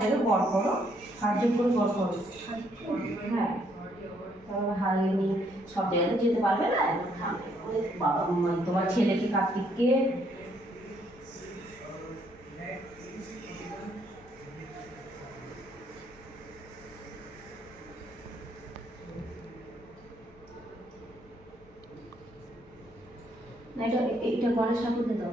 ঠাকুরকে হাত ধরে বর করো জোর করে বর করো হ্যাঁ। তারপরে হারিয়ে সব জায়গায় যেতে পারবে না? বাবা মা, তোমার ছেলেকে কার্তিককে? এটা এটা গণেশ ঠাকুরকে দাও।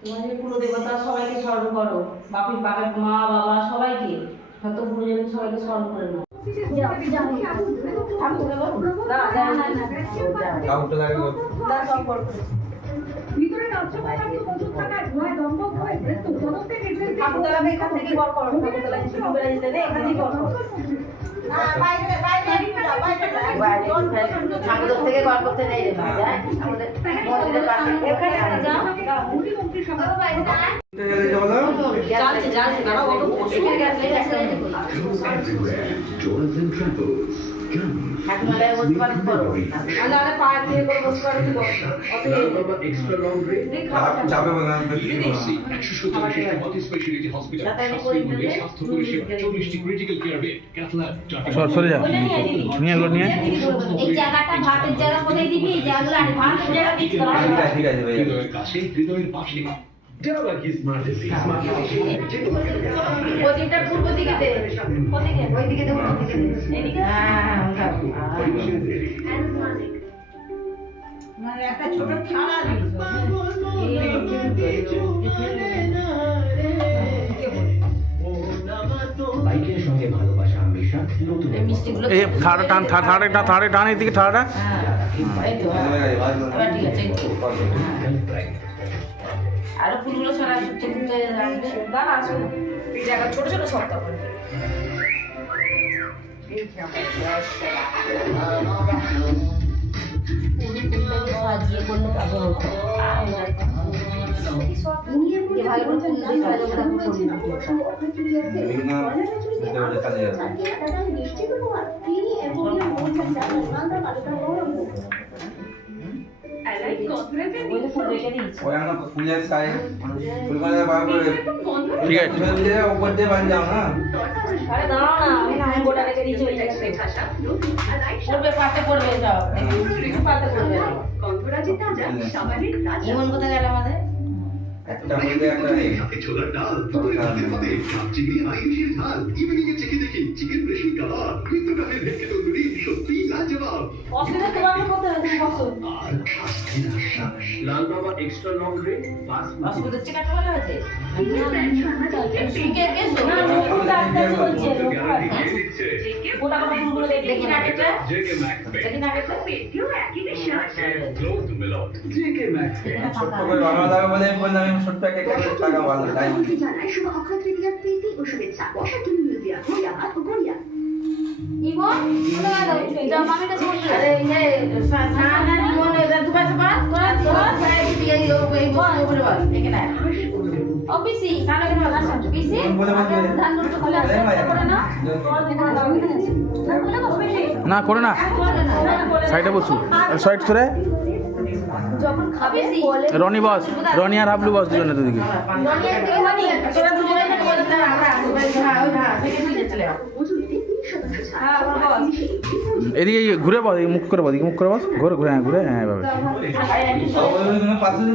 তোমাদের পুরো দেবতা সবাইকে স্মরণ করো বাপের বাপের মা বাবা সবাইকে যত গুরুজন সবাইকে স্মরণ করে নাও ঠাকুরকে ঠাকুর থেকে গল্প করতে নেই হ্যাঁ? ঠাকুমালায় বসতে পারেন করো আর নাহলে দিয়ে করে বসতে পারো কি বসো অত. দিদি, খাবারটা দাও। চাপে বলা ইউনিভার্সিটি একশো সত্তরটি মাল্টি স্পেশালিটি হসপিটাল স্বাস্থ্য করে পরিষেবা চল্লিশটি ক্রিটিক্যাল কেয়ার বেড ক্যাথল্যাব সর সরে যা। নিয়ে নিয়ে এগুলো নিয়ে। এই জায়গাটা ভাতের জায়গা কোথায় দিবি এই জায়গাগুলো আর ভাতের জায়গা দিচ্ছি ঠিক আছে ভাই কাছে হৃদয়ের পাশে। পূর্ব দিকে দে? ওই দিকে দে ওই দিকে এদিকে? হ্যাঁ মানে একটা ছোট থালা দিয়েছ বাইকের সঙ্গে ভালোবাসা হামেশা নতুন এই মিষ্টিগুলো থাড়া টান থাড়ে টান থাড়ে টান এদিকে থাড়া হ্যাঁ এই তো। ঠিক আছে এই তো। আরও ফুলগুলো সারা সবচেয়ে কিন্তু রাখবে দাঁড়া, আসুন। এই জায়গা ছোট ছোট শক্ত করে। সাজিয়ে করলে কাজে ঠিক আছে। দিয়ে উপর দিয়ে বান যাও না আরে দাঁড়াও না, আমি না গোটা রেখে দিয়েছি ওই জায়গাতে। পড়বে পাতে পড়বে যাও। কিছু পাতে করবে না। এমন কোথায় গেল আমাদের? একটা মধ্যে একটা নেই ছোলার ডাল দুপুরে ভাতে ভাতে সব চিংড়ি আইরিশের ঝাল ইভিনিং এ চেখে দেখি চিকেন রেশমি কাবাব মৃত্যুকালে ভেটকি তন্দুরি সত্যি লাজবাব অসুবিধা তোমাকে করতে হবে, বসো। আর স্বাস্থ্যের আশ্বাস লাল বাবা এক্সট্রা লং ড্রিঙ্ক পাঁচ অসুবিধা হচ্ছে কাটা ভালো আছে কে কে শো না, আমি ফুল রাখতে বলছি, লোক গ্যারান্টি রাখতে। দিয়ে দিচ্ছে গোটা গোটা দেখি। দেখি নাকেটা জেকে ম্যাক্স দেখি ক্লোজ টু মেলন জেকে ম্যাক্স ছোট্ট করে বাংলা বলে বললাম ছোট্ট একটা কেটে টাকা তাই কেন আসা ধান দুটো খুলে করে না না করে না সাইডে বসু সাইড সরে যখন খাবে রনি বস রনি আর হাবলু বস দুজনে দুদিকে হ্যাঁ হ্যাঁ হ্যাঁ। এদিকে ঘুরে বস মুখ করে বস মুখ করে বস ঘুরে ঘুরে হ্যাঁ ঘুরে হ্যাঁ এভাবে তুমি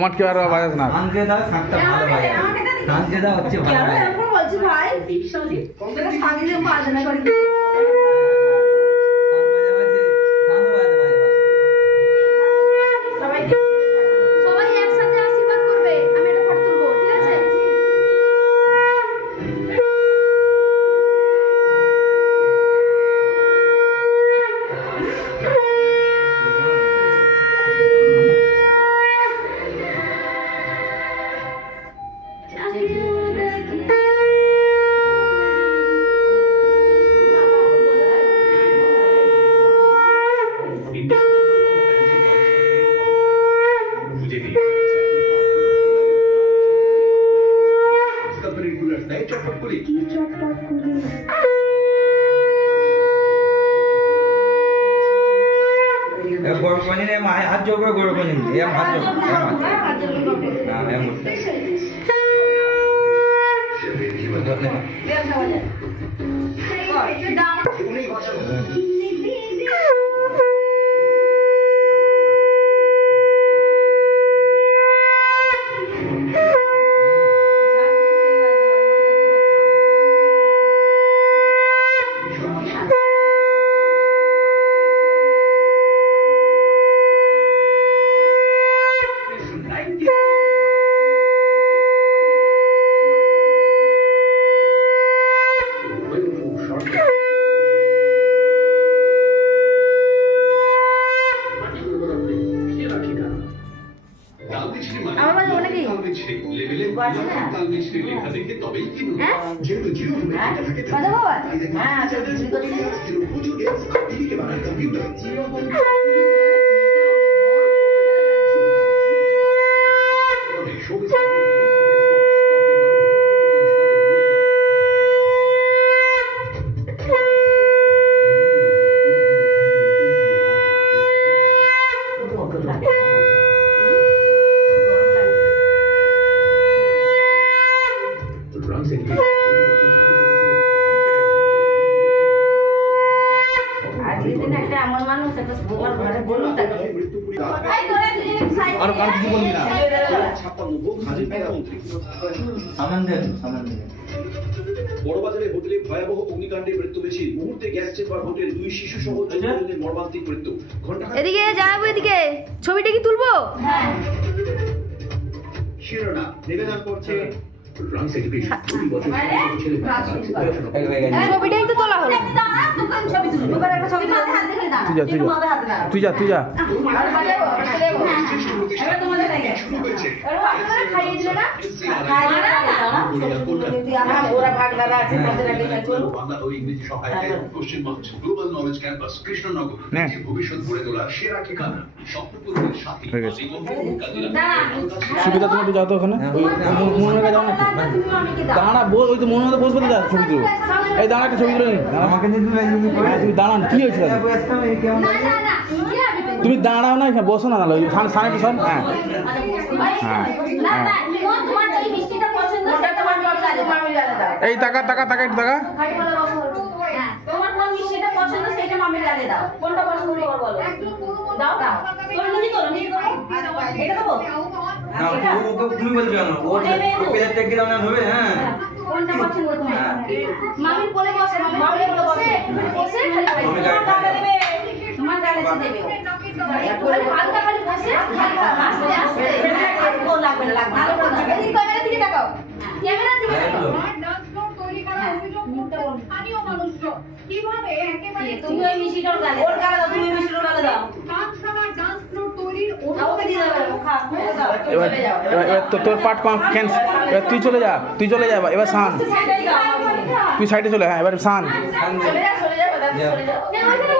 তোমার কি আর বাজাস না কানকে দাও শাকটা ভালো ভাই দাও হচ্ছে ভালো ভাই বলছি ভাই করে కూడా కొడుకునింది ఏం మాత్రం ఏం మాత్రం ఏం కొట్టాలి 嗯。আর কার কিছু বলবি না সামান দেন সামান দেন বড়বাজারে হোটেলে ভয়াবহ অগ্নিকাণ্ডে মৃত্যু হয়েছে মুহূর্তে গ্যাস চেম্বার হোটেল দুই শিশু সহ চৌদ্দজনের মর্মান্তিক মৃত্যু ঘণ্টা এদিকে যাব এদিকে ছবিটা কি তুলবো শিরোনাম নিবেদন করছে ছবিটাই তো তোলা হলো ছবি তুলবো এবার একটা ছবি তুলে হাত দেখে দাঁড়া তুই যা তুই যা। তুই যা তুই যা। শুরু হয়েছে। খাইয়ে দিল না? খাইয়ে দাঁড়া দাঁড়া তুই আমার ওরা ভাগ আছে তাদের আগে বাংলা ও ইংরেজি সহায়তায় Paschimbanga global knowledge campus Krishnanagar ভবিষ্যৎ গড়ে তোলা সেরা ঠিকানা স্বপ্নপূরণের সাথী। হয়ে গেছে। এবং কাজীরা সুবিধা তুমি একটু যাও তো ওখানে। মনে যাও না তুমি মামিকে দাও। দাঁড়া বল ওই তো মনে মতো বসবে তো যা ছবি তুলো এই দাঁড়া একটা ছবি তুলে নি। দাঁড়া। আমাকে হ্যাঁ, তুমি দাঁড়ান কি হয়েছে না না না হবে? তুমি দাঁড়াও না এখানে বসো না দাঁড়াও সামনে সামনে একটু হ্যাঁ। হ্যাঁ না না তোমার এই মিষ্টিটা পছন্দ সেটা তোমার মামি লাগে মামি লাগে দাও এই টাকা টাকা টাকা একটু টাকা খালি বলে বসো হ্যাঁ তোমার কোন মিষ্টিটা পছন্দ সেটা মামির আগে দাও কোনটা পছন্দ তোমার বলো দাও দাও তোর নিজে তোর নিজে তোর এটা দেবো না ও ওকে তুমি বলছো কেন ও ওকে দেখতে গেলাম না ভাবে হ্যাঁ কোনটা পছন্দ তোমার মামির কোলে বসে। মামির কোলে বসে বসে খালি তোমার গাড়ি গালে দেবে তোমার গালে দেবে। এবার তো- তোর পার্ট ক্যান্সেল এবার তুই চলে যা তুই চলে যা এবার- এবার শান তুই সাইডে চলে হ্যাঁ এবার শান চলে যা চলে যা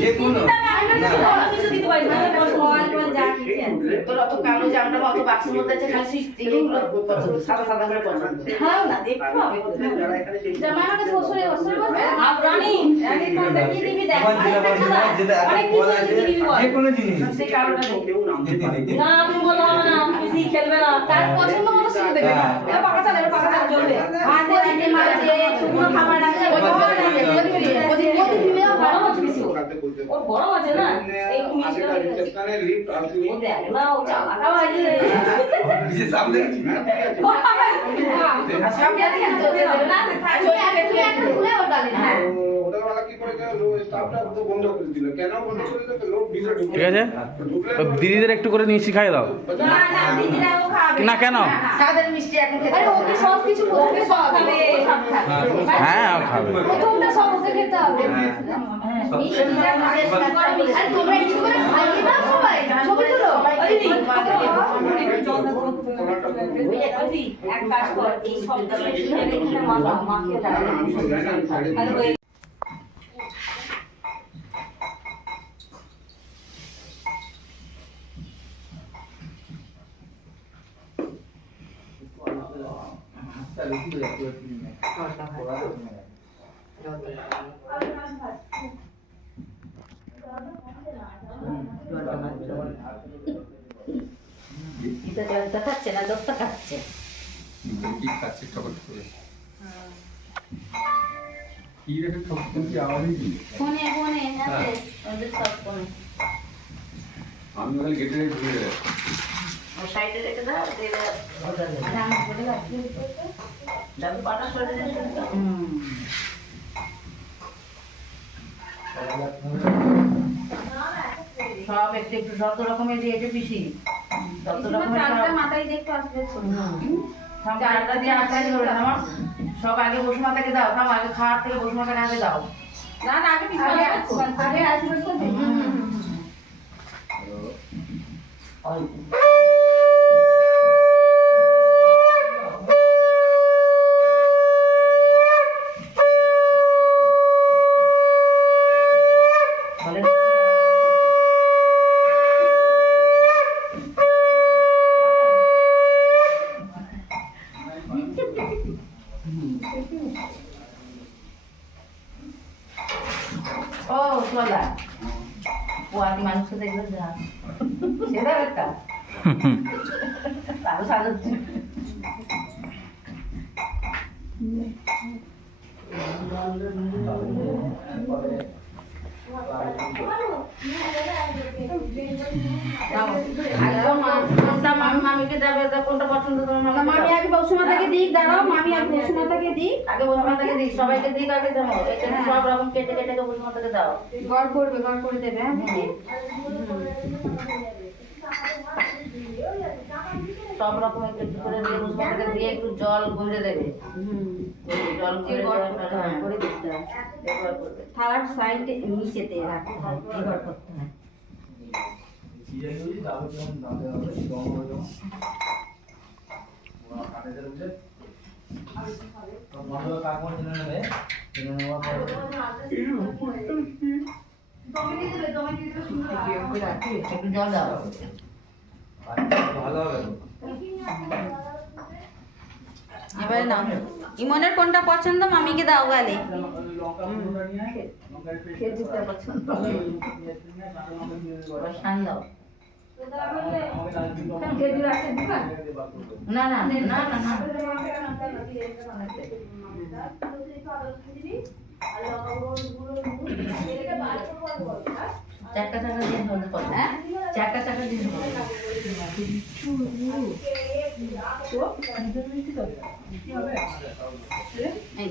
যে কোনো না। বসো অল্প যা কিছু তোর অত কালো জামটা অত বাক্সের মধ্যে আছে খালি সুই এগুলো সাদা সাদা করে পছন্দ। হ্যাঁ না দেখতে হবে। জামাই কাছে বসে বসে বসে আর রানী আগে তো দেখি দিবি দেখ। অনেক পছন্দ যেটা অনেক বলা কিছু আছে, আছে দিবি যে কোনো জিনিস। সেই কালোটা দেখ দিদি, দিদি। না আমি বলব না বেশি খেলবে না। তার পছন্দ মতো শুরু দেবে। এ পাকা চালে পাকা চালে চলবে হাতে রাখে মাঝে শুকনো খাবার রাখে। ওই খাবার রাখে ওদি ওদি ওদি দিলে বড় মাছ বেশি ওর। বড় আছে না? এই মিষ্টি ও দেখ ও সামনে একটা খুলে ঠিক আছে? ওই দিদিদের একটু করে নিয়ে শিখাই দাও। না ও খাবে। না কেন? মিষ্টি খাবে হ্যাঁ খাবে। প্রথমটা সব ওকে খেতে হবে মিষ্টিটা মাঝে আর তোমরা একটু করে খাইয়ে দাও সবাই ছবি তুলো ওই এক কাজ কর এই সব দামে কিনে রেখে মাখা মাখিয়ে দাও তাহলে ওই এটা জলটা খাচ্ছে না দোকটা খাচ্ছে কি খাচ্ছে ঠকট করে কি রেখে ঠকট করছি আওয়াজই কি ফোনে ফোনে আছে ওদের সব ফোনে আমি ওখানে গেটে ঢুকে যাই ও সাইডে রেখে দাও দিলে রান্না করে রাখি যাবে পাটা সরে সব একটু একটু যত রকমের দিয়েছে পিসি চালটা দেখতে আসবে দিয়ে ধরে আমার সব আগে বসুমাতাকে দাও তাও আগে খাওয়ার থেকে বসুমাতাকে আগে দাও। না না আগে আগে আসবে। তো বলে ও সোলা ও আদি মানুষকে দেখবে যা সেটা একটা তারও সাজাচ্ছে কোনটা মামি মামি আগে বসুমাতাকে দিক দাঁড়াও মামি আগে বসুমাতাকে দিক আগে বসুমাতাকে দিই সবাইকে দিক আগে দেবো সব রকম কেটে কেটে বসুমাতাকে দাও গড় করবে গড় করে দেবে হ্যাঁ? সব রকম একটু একটু করে দিয়ে একটু জল গুঁড়ে দেবে। জল পরে হয় করে দিতে হয়। ব্যবহার থালার সাইডে নিচেতে রাখতে হয় এই করতে হয়। একটু জল দাও ভালো হবে এবারে নাও। ইমনের কোনটা পছন্দ? মামিকে দাও গালে। না না না না না। চারটা চারটা দিন হলে কত? হ্যাঁ? চারটা চারটা দিন হলে এই।